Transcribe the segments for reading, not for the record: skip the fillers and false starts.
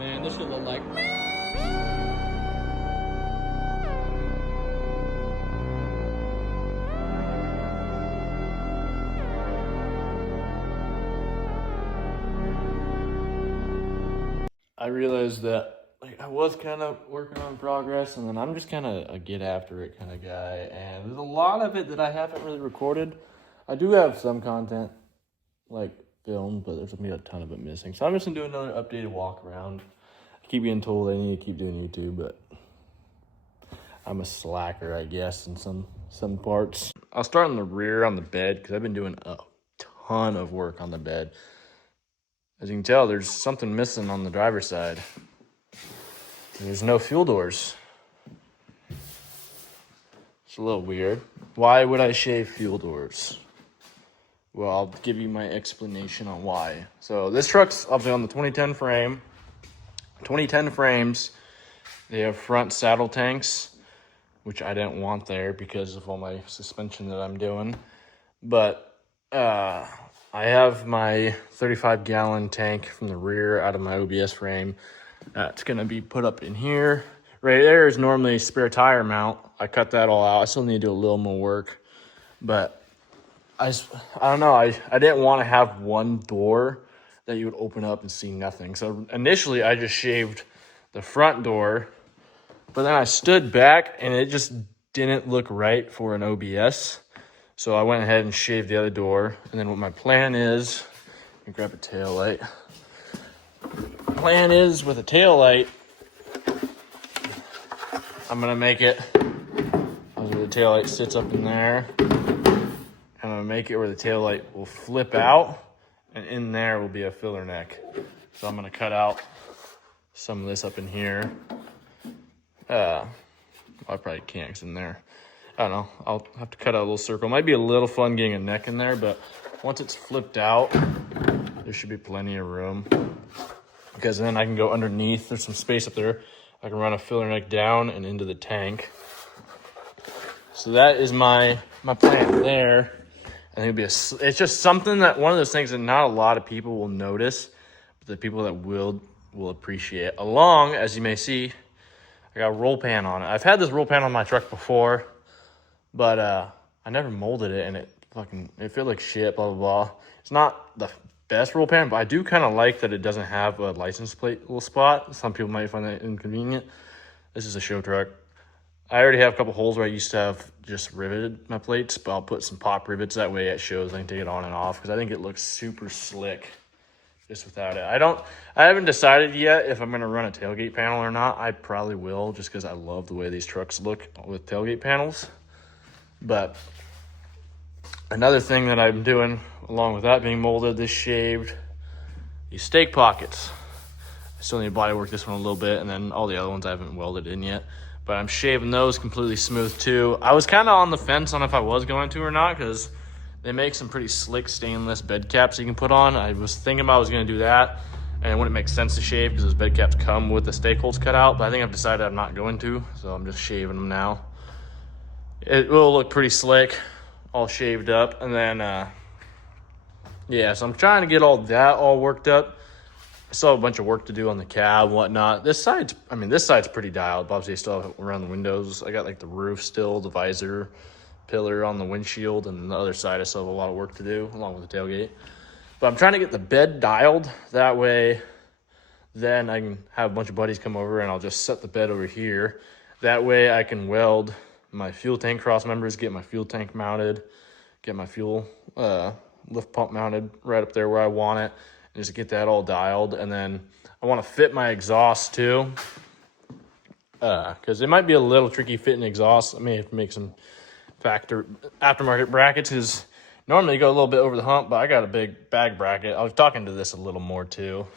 Man, this should look like... I realized that I was kind of working on progress, and then I'm just kind of a get after it kind of guy, and there's a lot of it that I haven't really recorded. I do have some content filmed, but there's gonna be a ton of it missing. So I'm just gonna do another updated walk around. I keep getting told I need to keep doing YouTube, but I'm a slacker, I guess, in some parts. I'll start in the rear on the bed because I've been doing a ton of work on the bed. As you can tell, there's something missing on the driver's side. There's no fuel doors. It's a little weird. Why would I shave fuel doors? Well, I'll give you my explanation on why. So this truck's obviously on the 2010 frame. 2010 frames, they have front saddle tanks, which I didn't want there because of all my suspension that I'm doing. But I have my 35-gallon tank from the rear out of my OBS frame. It's going to be put up in here. Right there is normally a spare tire mount. I cut that all out. I still need to do a little more work. But I don't know. I didn't want to have one door that you would open up and see nothing. So initially, I just shaved the front door. But then I stood back, and it just didn't look right for an OBS. So I went ahead and shaved the other door. And then what my plan is, let me grab a tail light. Plan is with a tail light, I'm gonna make it where the tail light sits up in there. I'm gonna make it where the tail light will flip out, and in there will be a filler neck. So I'm gonna cut out some of this up in here. I probably can't 'cause in there. I don't know. I'll have to cut out a little circle. Might be a little fun getting a neck in there, but once it's flipped out, there should be plenty of room. Because then I can go underneath. There's some space up there. I can run a filler neck down and into the tank. So that is my plan there. I think it's just something that one of those things that not a lot of people will notice, but the people that will appreciate. Along, as you may see, I got a roll pan on it. I've had this roll pan on my truck before, but I never molded it, and it feels like shit, blah, blah, blah. It's not the best roll pan, but I do kind of like that it doesn't have a license plate little spot. Some people might find that inconvenient. This is a show truck. I already have a couple holes where I used to have just riveted my plates, but I'll put some pop rivets. That way it shows I can take it on and off because I think it looks super slick just without it. I haven't decided yet if I'm going to run a tailgate panel or not. I probably will just because I love the way these trucks look with tailgate panels. But another thing that I'm doing along with that being molded, this shaved, these stake pockets. I still need to bodywork this one a little bit, and then all the other ones I haven't welded in yet. But I'm shaving those completely smooth too. I was kind of on the fence on if I was going to or not because they make some pretty slick stainless bed caps you can put on. I was thinking about I was going to do that, and it wouldn't make sense to shave because those bed caps come with the stake holes cut out. But I think I've decided I'm not going to, so I'm just shaving them now. It will look pretty slick, all shaved up, and then yeah, so I'm trying to get all that all worked up. I still have a bunch of work to do on the cab and whatnot. This side's pretty dialed, but obviously I still have around the windows. I got the roof still, the visor, pillar on the windshield, and the other side I still have a lot of work to do along with the tailgate. But I'm trying to get the bed dialed. That way, then I can have a bunch of buddies come over and I'll just set the bed over here. That way I can weld my fuel tank cross members, get my fuel tank mounted, get my fuel lift pump mounted right up there where I want it, and just get that all dialed. And then I want to fit my exhaust too, because it might be a little tricky fitting exhaust. I may have to make some aftermarket brackets because normally you go a little bit over the hump, but I got a big bag bracket. I was talking to this a little more too,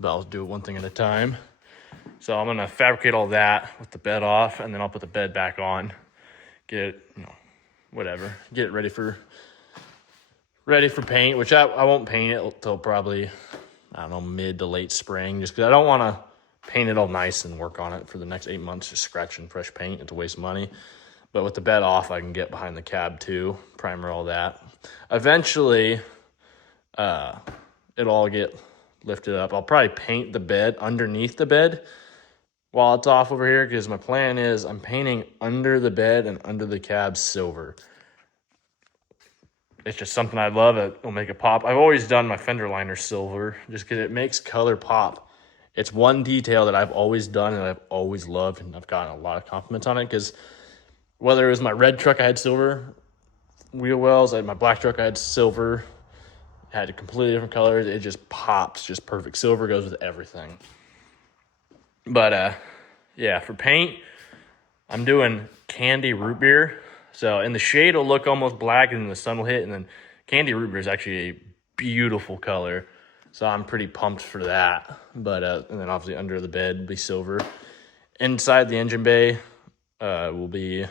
but I'll do it one thing at a time. So I'm gonna fabricate all that with the bed off, and then I'll put the bed back on, get it, get it ready for paint, which I won't paint it until probably, I don't know, mid to late spring, just because I don't want to paint it all nice and work on it for the next 8 months, just scratching fresh paint. It's a waste of money. But with the bed off, I can get behind the cab too, primer all that. Eventually, it'll all get lift it up. I'll probably paint the bed underneath the bed while it's off over here, because my plan is I'm painting under the bed and under the cab silver. It's just something I love. It'll make it pop. I've always done my fender liner silver just because it makes color pop. It's one detail that I've always done and I've always loved, and I've gotten a lot of compliments on it, because whether it was my red truck, I had silver wheel wells. I had my black truck, I had silver. Had a completely different colors. It just pops, just perfect. Silver goes with everything. But yeah, for paint, I'm doing candy root beer. So in the shade, it'll look almost black, and then the sun will hit, and then candy root beer is actually a beautiful color. So I'm pretty pumped for that. But and then obviously under the bed will be silver. Inside the engine bay will be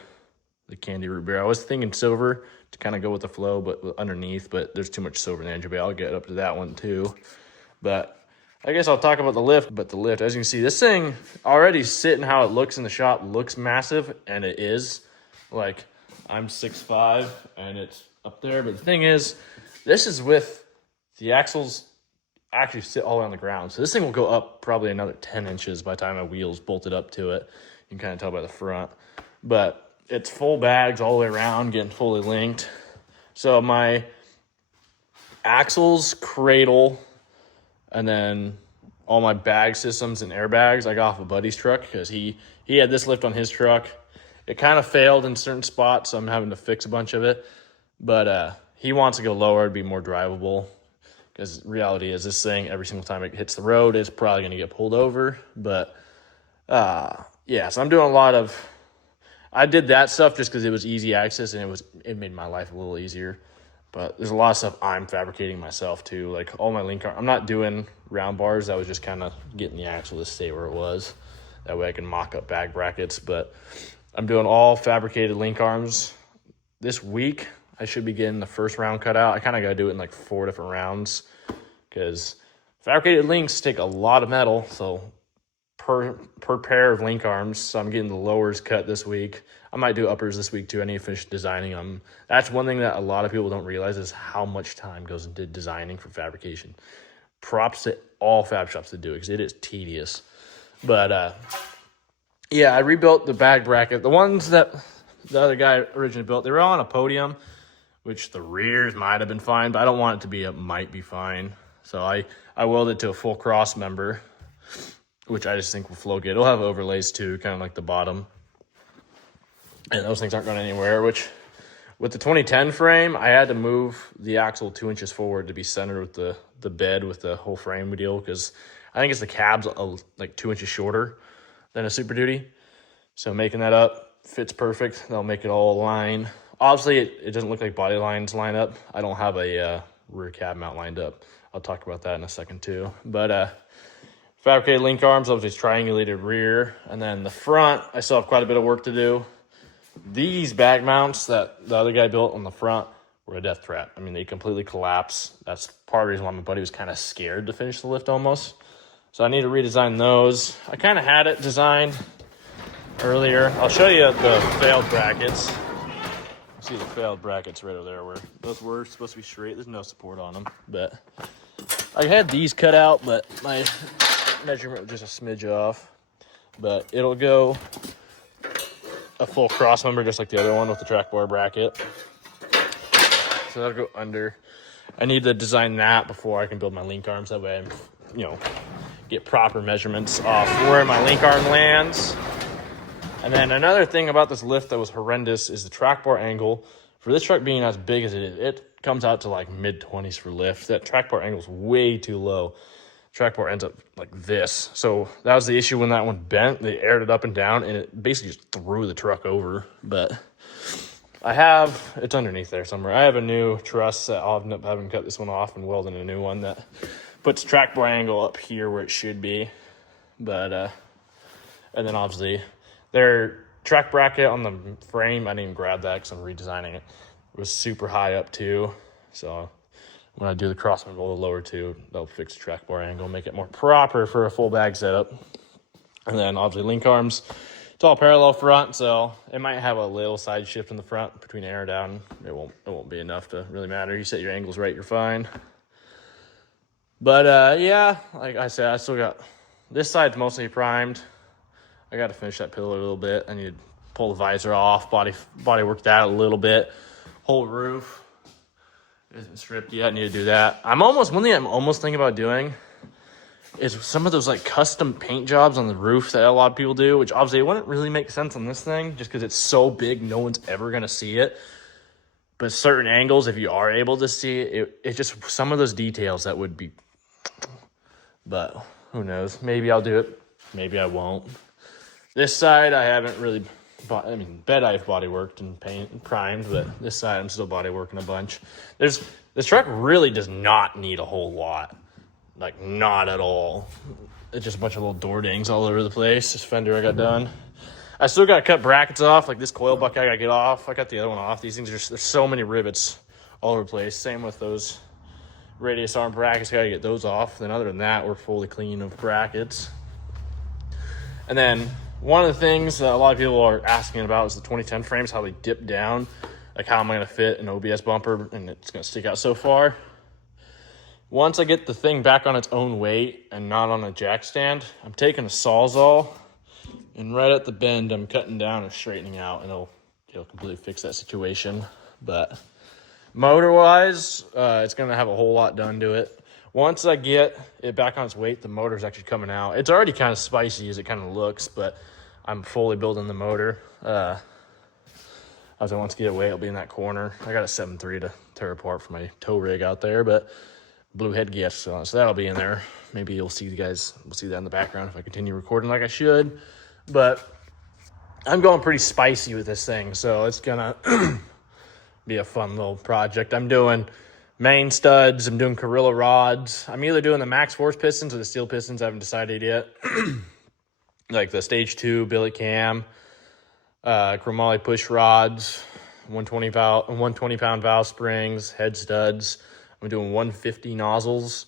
the candy root beer. I was thinking silver to kind of go with the flow, but underneath, but there's too much silver in the engine bay. I'll get up to that one too. But I guess I'll talk about the lift. But the lift, as you can see, this thing already sitting how it looks in the shop looks massive, and it is. Like, I'm 6'5", and it's up there. But the thing is, this is with the axles actually sit all the way on the ground. So this thing will go up probably another 10 inches by the time my wheels bolted up to it. You can kind of tell by the front. But it's full bags all the way around, getting fully linked. So my axles, cradle, and then all my bag systems and airbags I got off a buddy's truck, because he had this lift on his truck. It kind of failed in certain spots, so I'm having to fix a bunch of it. But he wants to go lower to be more drivable, because reality is this thing, every single time it hits the road, it's probably going to get pulled over. But yeah, so I'm doing a lot of, I did that stuff just because it was easy access, and it made my life a little easier. But there's a lot of stuff I'm fabricating myself too. Like all my link arm, I'm not doing round bars. I was just kind of getting the axle to stay where it was. That way I can mock up bag brackets. But I'm doing all fabricated link arms. This week, I should be getting the first round cut out. I kind of got to do it in like 4 different rounds, because fabricated links take a lot of metal. So per pair of link arms, so I'm getting the lowers cut this week. I might do uppers this week too. I need to finish designing them. That's one thing that a lot of people don't realize, is how much time goes into designing for fabrication. Props to all fab shops that do it, because it is tedious. But yeah, I rebuilt the bag bracket. The ones that the other guy originally built, they were all on a podium, which the rears might have been fine, but I don't want it to be a might be fine. So I welded to a full cross member, which I just think will flow good. It'll have overlays too, kind of like the bottom. And those things aren't going anywhere, which with the 2010 frame, I had to move the axle 2 inches forward to be centered with the bed with the whole frame deal, because I think it's the cab's like 2 inches shorter than a Super Duty. So making that up fits perfect. That'll make it all align. Obviously, it doesn't look like body lines line up. I don't have a rear cab mount lined up. I'll talk about that in a second too. But fabricated link arms, obviously triangulated rear. And then the front, I still have quite a bit of work to do. These back mounts that the other guy built on the front were a death trap. I mean, they completely collapse. That's part of the reason why my buddy was kind of scared to finish the lift almost. So I need to redesign those. I kind of had it designed earlier. I'll show you the failed brackets. See the failed brackets right over there where those were supposed to be straight. There's no support on them. But I had these cut out, but my measurement was just a smidge off. But it'll go a full cross member just like the other one with the track bar bracket. So that'll go under. I need to design that before I can build my link arms. That way I'm, get proper measurements off where my link arm lands. And then another thing about this lift that was horrendous is the track bar angle. For this truck being as big as it is, it comes out to like mid-20s for lift. That track bar angle is way too low. Track bar ends up like this. So that was the issue when that one bent. They aired it up and down, and it basically just threw the truck over. But it's underneath there somewhere. I have a new truss that I'll end up having cut this one off and welding a new one that puts track bar angle up here where it should be. But and then obviously their track bracket on the frame, I didn't even grab that because I'm redesigning it. It was super high up too. So when I do the cross member, the lower two, they'll fix the track bar angle, make it more proper for a full bag setup. And then obviously link arms, it's all parallel front, so it might have a little side shift in the front between air and down. It won't be enough to really matter. You set your angles right, you're fine. But yeah, like I said, I still got this side's mostly primed. I got to finish that pillar a little bit. I need to pull the visor off, body work that a little bit. Whole roof isn't stripped yet. I need to do that. One thing I'm almost thinking about doing is some of those like custom paint jobs on the roof that a lot of people do, which obviously it wouldn't really make sense on this thing just because it's so big, no one's ever gonna see it. But certain angles, if you are able to see it, it's just some of those details that would be. But who knows? Maybe I'll do it. Maybe I won't. This side I haven't really. Bed I've body worked and paint and primed, but this side I'm still body working a bunch. This truck really does not need a whole lot. Like, not at all. It's just a bunch of little door dings all over the place. This fender I got done. I still got to cut brackets off. Like, this coil bucket I got to get off. I got the other one off. These things there's so many rivets all over the place. Same with those radius arm brackets. Got to get those off. Then other than that, we're fully clean of brackets. And then one of the things that a lot of people are asking about is the 2010 frames, how they dip down. Like, how am I going to fit an OBS bumper and it's going to stick out so far? Once I get the thing back on its own weight and not on a jack stand, I'm taking a Sawzall, and right at the bend, I'm cutting down and straightening out, and it'll completely fix that situation. But motor-wise, it's going to have a whole lot done to it. Once I get it back on its weight, the motor's actually coming out. It's already kind of spicy as it kind of looks, but I'm fully building the motor. As I want to get away, it'll be in that corner. I got a 7.3 to tear apart for my tow rig out there, but blue head gasket on it, so that'll be in there. Maybe you'll see we'll see that in the background if I continue recording like I should. But I'm going pretty spicy with this thing, so it's gonna be a fun little project. I'm doing main studs, I'm doing Gorilla rods. I'm either doing the max force pistons or the steel pistons. I haven't decided yet. Like the stage 2 billet cam, chromoly push rods, 120 pound valve springs, head studs. I'm doing 150 nozzles.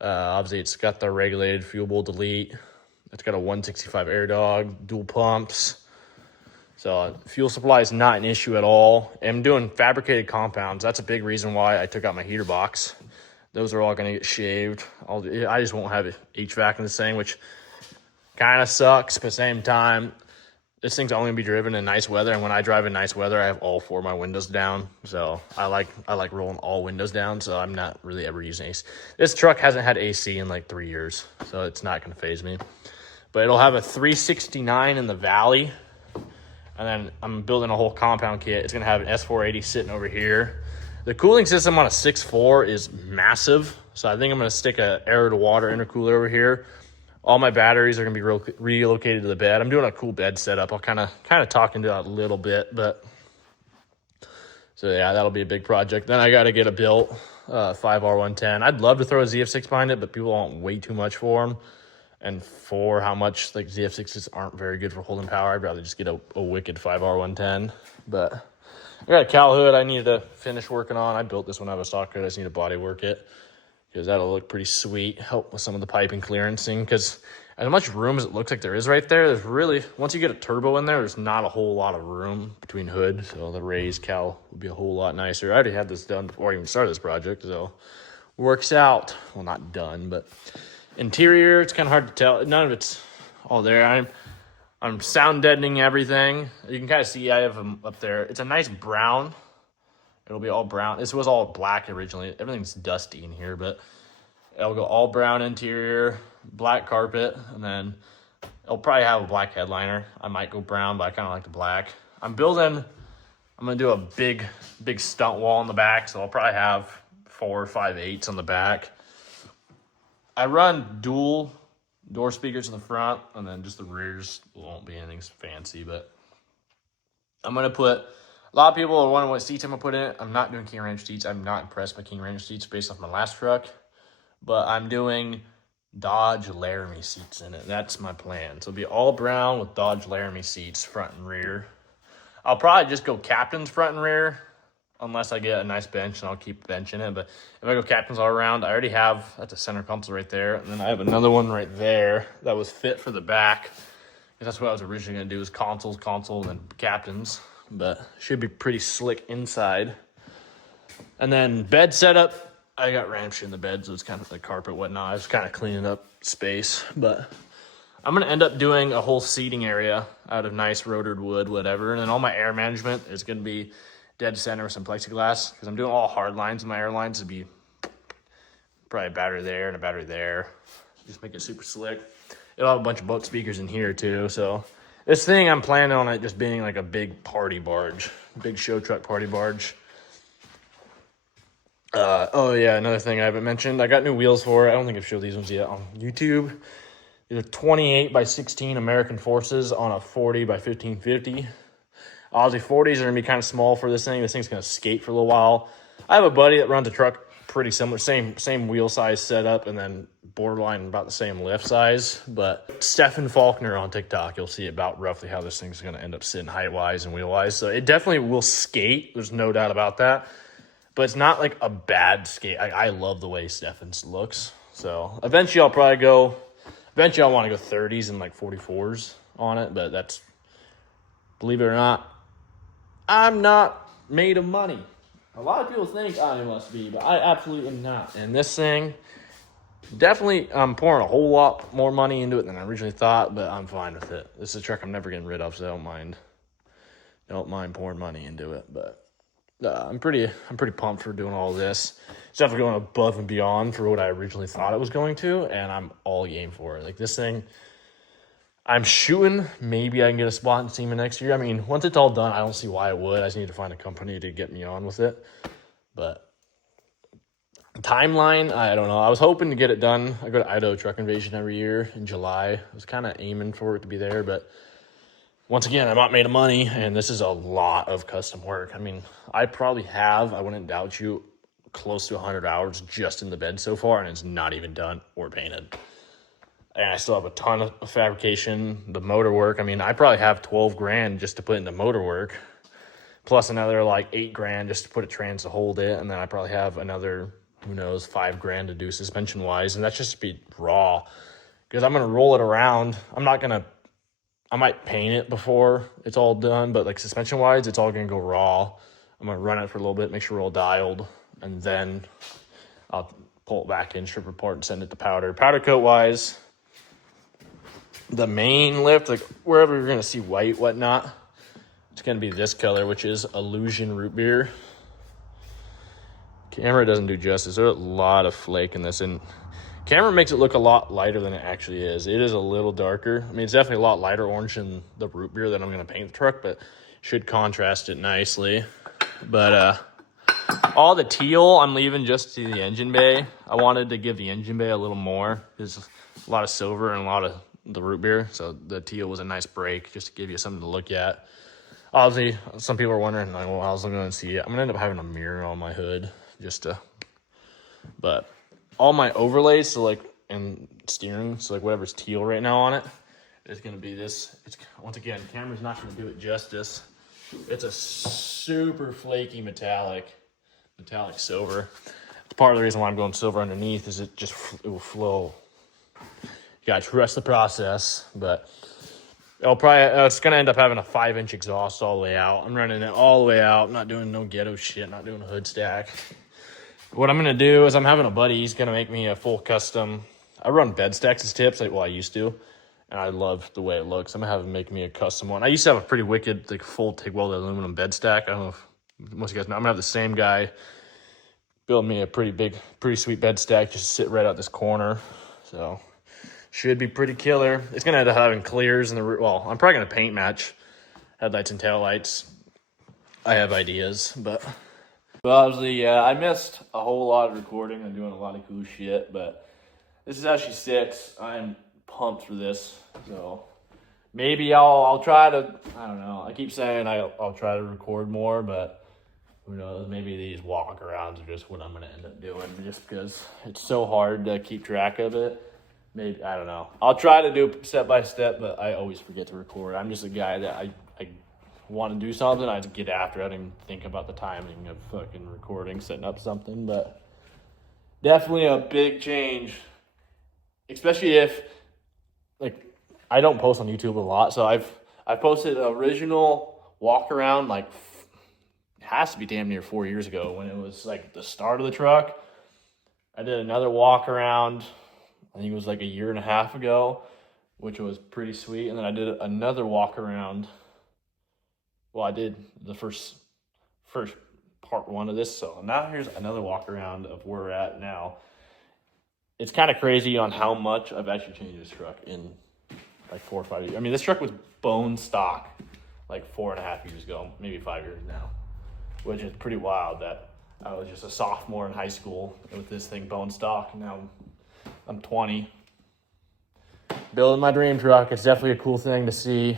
Obviously, it's got the regulated fuel bowl delete. It's got a 165 air dog, dual pumps. So fuel supply is not an issue at all. I'm doing fabricated compounds. That's a big reason why I took out my heater box. Those are all going to get shaved. I just won't have HVAC in this thing, which kind of sucks. But at the same time, this thing's only gonna be driven in nice weather, and when I drive in nice weather, I have all 4 of my windows down. So I like rolling all windows down, so I'm not really ever using AC. This truck hasn't had AC in like 3 years, so it's not gonna phase me. But it'll have a 369 in the valley, and then I'm building a whole compound kit. It's gonna have an S480 sitting over here. The cooling system on a 6.4 is massive, so I think I'm gonna stick a air to water intercooler over here. All my batteries are going to be relocated to the bed. I'm doing a cool bed setup. I'll kind of talk into that a little bit, but so yeah, that'll be a big project. Then I got to get a built 5R110. I'd love to throw a ZF6 behind it, but people want way too much for them, and for how much like ZF6s aren't very good for holding power, I'd rather just get a wicked 5R110. But I got a cowl hood I need to finish working on. I built this one out of a stock hood. I just need to body work it, because that'll look pretty sweet, help with some of the piping clearancing, because as much room as it looks like there is right there, there's really, once you get a turbo in there, there's not a whole lot of room between hood, so the raised cowl would be a whole lot nicer. I already had this done before I even started this project, so works out. Well, not done, but interior, it's kind of hard to tell. None of it's all there. I'm sound deadening everything. You can kind of see I have them up there. It's a nice brown. It'll be all brown. This was all black originally. Everything's dusty in here, but it'll go all brown interior, black carpet, and then it'll probably have a black headliner. I might go brown, but I kind of like the black. I'm going to do a big stunt wall in the back, so I'll probably have 4 or 5 8s on the back. I run dual door speakers in the front, and then just the rears won't be anything fancy, but I'm going to put... A lot of people are wondering what seats I'm going to put in it. I'm not doing King Ranch seats. I'm not impressed by King Ranch seats based off my last truck. But I'm doing Dodge Laramie seats in it. That's my plan. So it'll be all brown with Dodge Laramie seats, front and rear. I'll probably just go Captain's front and rear, unless I get a nice bench, and I'll keep benching it. But if I go Captain's all around, I already have, that's a center console right there. And then I have another one right there that was fit for the back. That's what I was originally going to do, is console, and then Captain's. But should be pretty slick inside. And then bed setup, I got ram shit in the bed, so it's kind of the carpet, whatnot. I was kind of cleaning up space, but I'm going to end up doing a whole seating area out of nice rotored wood, whatever. And then all my air management is going to be dead center with some plexiglass, because I'm doing all hard lines in my air lines to be probably a battery there and a battery there. Just make it super slick. It'll have a bunch of boat speakers in here too. So this thing, I'm planning on it just being like a big party barge, big show truck party barge. Oh yeah, another thing I haven't mentioned. I got new wheels for it. I don't think I've showed these ones yet on YouTube. These are 28 by 16 American Forces on a 40 by 1550. Obviously 40s are gonna be kind of small for this thing. This thing's gonna skate for a little while. I have a buddy that runs a truck pretty similar, same wheel size setup, and then borderline about the same lift size. But Stephen Faulkner on TikTok, you'll see about roughly how this thing's gonna end up sitting height wise and wheel wise. So it definitely will skate. There's no doubt about that. But it's not like a bad skate. I love the way Stephen's looks. So eventually I'll want to go 30s and like 44s on it. But that's, believe it or not, I'm not made of money. A lot of people think I must be, but I absolutely am not. And this thing, definitely I'm pouring a whole lot more money into it than I originally thought, but I'm fine with it. This is a truck I'm never getting rid of, so I don't mind pouring money into it. But I'm pretty pumped for doing all this. It's definitely going above and beyond for what I originally thought it was going to, and I'm all game for it. Like this thing, I'm shooting. Maybe I can get a spot in SEMA next year. I mean, once it's all done, I don't see why it would. I just need to find a company to get me on with it. But timeline, I don't know. I was hoping to get it done. I go to Idaho Truck Invasion every year in July. I was kind of aiming for it to be there, but once again, I'm not made of money, and this is a lot of custom work. I mean, I probably have, I wouldn't doubt you, close to 100 hours just in the bed so far, and it's not even done or painted. And I still have a ton of fabrication, the motor work. I mean, I probably have 12 grand just to put into motor work, plus another like 8 grand just to put a trans to hold it, and then I probably have another, who knows, 5 grand to do suspension wise, and that's just to be raw, because I'm going to roll it around. I might paint it before it's all done, but like suspension wise, it's all going to go raw. I'm going to run it for a little bit, make sure we're all dialed, and then I'll pull it back in, strip apart, and send it to powder. Powder coat wise, the main lift, like wherever you're going to see white, whatnot, it's going to be this color, which is Illusion Root Beer. Camera doesn't do justice. There's a lot of flake in this, and camera makes it look a lot lighter than it actually is. It is a little darker. I mean, it's definitely a lot lighter orange than the root beer that I'm going to paint the truck, but should contrast it nicely. But all the teal I'm leaving just to the engine bay. I wanted to give the engine bay a little more. There's a lot of silver and a lot of the root beer, so the teal was a nice break just to give you something to look at. Obviously, some people are wondering, like, well, how's I going to see it? I'm going to end up having a mirror on my hood but all my overlays, so like, and steering, so like whatever's teal right now on it, is going to be this. It's, once again, camera's not going to do it justice. It's a super flaky metallic silver. Part of the reason why I'm going silver underneath is it will flow. You gotta trust the process, but it's gonna end up having a 5-inch exhaust all the way out. I'm running it all the way out. I'm not doing no ghetto shit, not doing a hood stack. What I'm going to do is I'm having a buddy. He's going to make me a full custom. I run bed stacks as tips, like, well, I used to, and I love the way it looks. I'm going to have him make me a custom one. I used to have a pretty wicked, like, full TIG welded aluminum bed stack. I don't know if most of you guys know. I'm going to have the same guy build me a pretty sweet bed stack just to sit right out this corner. So should be pretty killer. It's going to end up having clears in the rear. Well, I'm probably going to paint match headlights and taillights. I have ideas, but obviously, yeah, I missed a whole lot of recording. I'm doing a lot of cool shit, but this is how she sits. I'm pumped for this, so maybe I'll try to, I don't know. I keep saying I'll try to record more, but who knows? Maybe these walk-arounds are just what I'm going to end up doing, just because it's so hard to keep track of it. Maybe, I don't know. I'll try to do step by step, but I always forget to record. I'm just a guy that I want to do something, I just get after it. I don't even think about the timing of fucking recording, setting up something, but definitely a big change, especially if, like, I don't post on YouTube a lot, so I've posted an original walk around, like, it has to be damn near 4 years ago when it was like the start of the truck, I did another walk around, I think it was like a year and a half ago, which was pretty sweet. And then I did another walk around. Well, I did the first part one of this. So now here's another walk around of where we're at now. It's kind of crazy on how much I've actually changed this truck in like 4 or 5 years. I mean, this truck was bone stock like 4.5 years ago, maybe 5 years now, which is pretty wild that I was just a sophomore in high school with this thing bone stock. Now I'm 20. Building my dream truck. It's definitely a cool thing to see.